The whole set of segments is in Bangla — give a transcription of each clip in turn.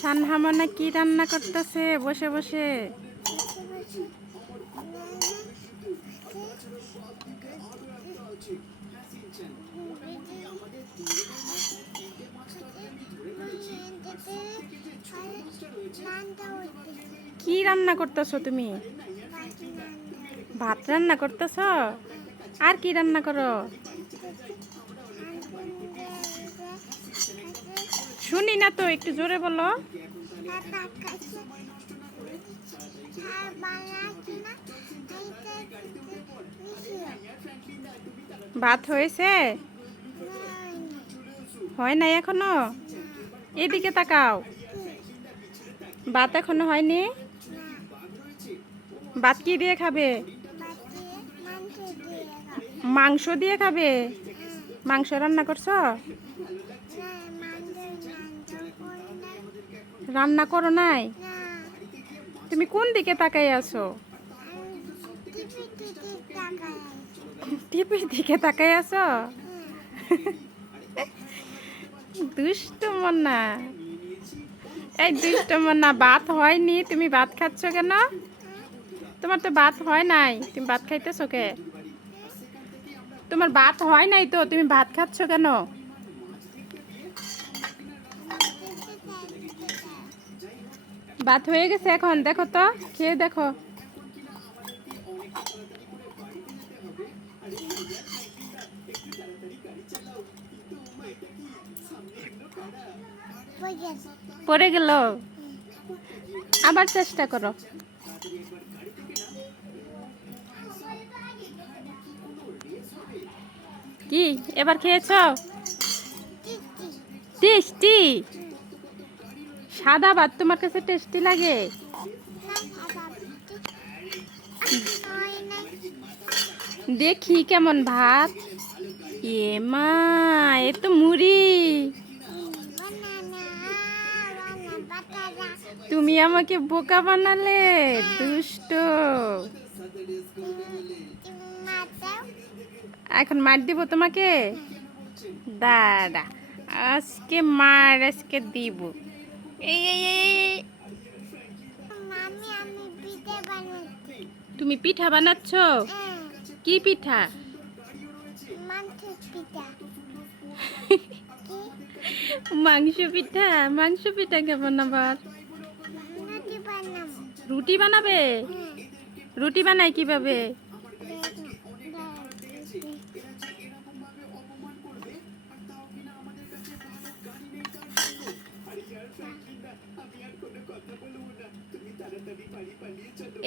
সানহামনা কি রান্না করতেছে বসে বসে? কি রান্না করতেছো তুমি? ভাত রান্না করতেছ? আর কি রান্না করো? শুনি না তো, একটু জোরে বলো। ভাত হয়েছে? হয় নাই এখনো? এদিকে তাকাও। ভাত এখনো হয়নি? ভাত কি দিয়ে খাবে? মাংস দিয়ে খাবে? মাংস রান্না করছো? রান্না করো নাই? তুমি কোন দিকে তাকাই আছো? টিভির দিকে তাকাই আছো? দুষ্ট মনা, এই দুষ্ট মনা, ভাত হয়নি, তুমি ভাত খাচ্ছ কেন? তোমার তো ভাত হয় নাই, তুমি ভাত খাইতেছো কে? তোমার ভাত হয় নাই তো তুমি ভাত খাচ্ছ কেন? ভাত হয়ে গেছে, এখন দেখো তো, খেয়ে দেখো। পড়ে গেল, আবার চেষ্টা করো। কি এবার খেয়েছ? টেস্টি? সাদা ভাত তোমার কাছে টেস্টি লাগে? দেখি কেমন ভাত। এ মা, এ তো মুড়ি। তুমি আমাকে বোকা বানালে, দুষ্ট। এখন মার দিব তোমাকে? দাঁড়া, আজকে মার আজকে দিব। এই এই এই, তুমি পিঠা বানাচ্ছ? কি পিঠা? মাংস পিঠা? মাংস পিঠা কেমন আবার? রুটি বানাবে? রুটি বানাই কিভাবে?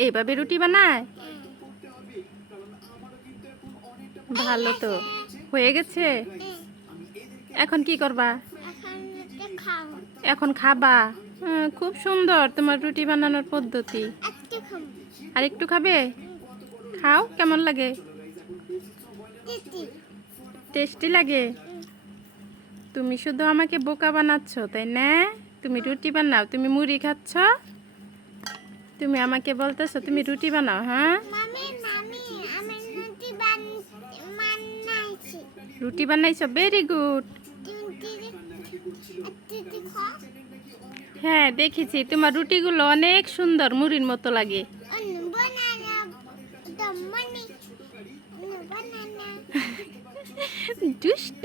এইভাবে রুটি বানায়? ভালো তো, হয়ে গেছে। এখন কি করবা? এখন খাবা? খুব সুন্দর তোমার রুটি বানানোর পদ্ধতি। আর একটু খাবে? খাও, কেমন লাগে? টেস্টি লাগে? তুমি শুধু আমাকে বোকা বানাচ্ছ, তাই না? তুমি রুটি বানাও, তুমি মুড়ি খাচ্ছ, তুমি আমাকে বলতেছো তুমি রুটি বানাও। হ্যাঁ, রুটি বানাইছো, ভেরি গুড। হ্যাঁ দেখেছি, তোমার রুটিগুলো অনেক সুন্দর, মুড়ির মতো লাগে। দুষ্ট।